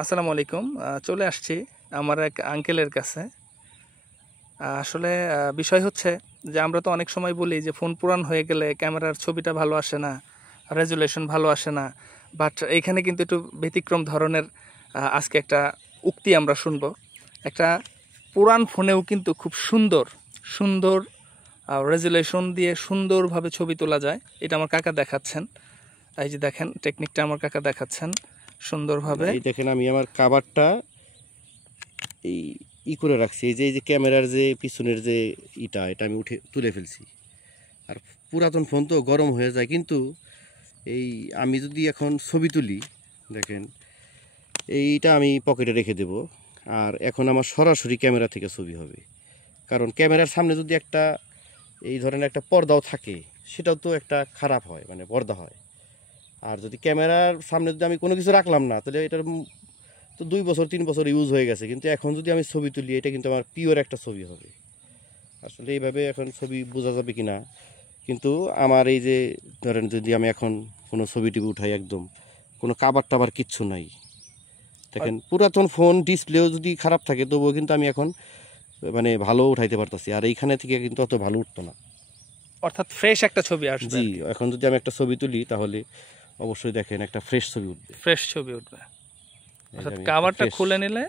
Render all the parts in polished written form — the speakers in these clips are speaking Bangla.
আসসালামু আলাইকুম। চলে আসছি আমার এক আঙ্কেলের কাছে। আসলে বিষয় হচ্ছে যে আমরা তো অনেক সময় বলি যে ফোন পুরান হয়ে গেলে ক্যামেরার ছবিটা ভালো আসে না, রেজুলেশন ভালো আসে না। বাট এইখানে কিন্তু একটু ব্যতিক্রম ধরনের আজকে একটা উক্তি আমরা শুনবো। একটা পুরান ফোনেও কিন্তু খুব সুন্দর সুন্দর রেজুলেশন দিয়ে সুন্দরভাবে ছবি তোলা যায়। এটা আমার কাকা দেখাচ্ছেন। এই যে দেখেন টেকনিকটা আমার কাকা দেখাচ্ছেন সুন্দরভাবে। এই দেখেন আমি আমার কাভারটা এই করে রাখছি, এই যে ক্যামেরার যে পিছনের যে এটা আমি তুলে ফেলছি। আর পুরাতন ফোন তো গরম হয়ে যায়, কিন্তু এই আমি যদি এখন ছবি তুলি, দেখেন এইটা আমি পকেটে রেখে দেব। আর এখন আমার সরাসরি ক্যামেরা থেকে ছবি হবে, কারণ ক্যামেরার সামনে যদি একটা এই ধরনের একটা পর্দাও থাকে, সেটাও তো একটা খারাপ হয়, মানে পর্দা হয়। আর যদি ক্যামেরার সামনে যদি আমি কোনো কিছু রাখলাম না, তাহলে এটার তো 2 বছর 3 বছর ইউজ হয়ে গেছে, কিন্তু এখন যদি আমি ছবি তুলি, এটা কিন্তু আমার পিওর একটা ছবি হবে। আসলে এইভাবে এখন ছবি বোঝা যাবে কি না, কিন্তু আমার এই যে ধরেন যদি আমি এখন কোনো ছবি টবি উঠাই, একদম কোনো কাবার টাবার কিচ্ছু নাই। দেখেন পুরাতন ফোন ডিসপ্লেও যদি খারাপ থাকে, তবুও কিন্তু আমি এখন মানে ভালো উঠাইতে পারতাছি। আর এইখানে থেকে কিন্তু অত ভালো উঠতো না, অর্থাৎ ফ্রেশ একটা ছবি আসবে। জি। এখন যদি আমি একটা ছবি তুলি, তাহলে অবশ্যই দেখেন একটা ফ্রেশ ছবি উঠবে, ফ্রেশ ছবি উঠবে। অর্থাৎ কভারটা খুলে নিলে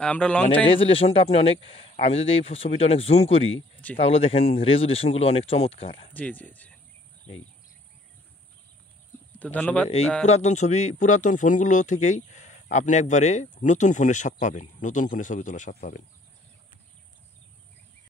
আমরা লং মানে টাইম রেজুলেশনটা আপনি অনেক, আমি যদি এই ছবিটা অনেক জুম করি, তাহলে দেখেন রেজুলেশনগুলো অনেক চমৎকার। জি জি জি। এই তো ধন্যবাদ। এই পুরাতন ফোনগুলো থেকেই আপনি একবারে নতুন ফোনের স্বাদ পাবেন, নতুন ফোনে ছবি তোলার স্বাদ পাবেন।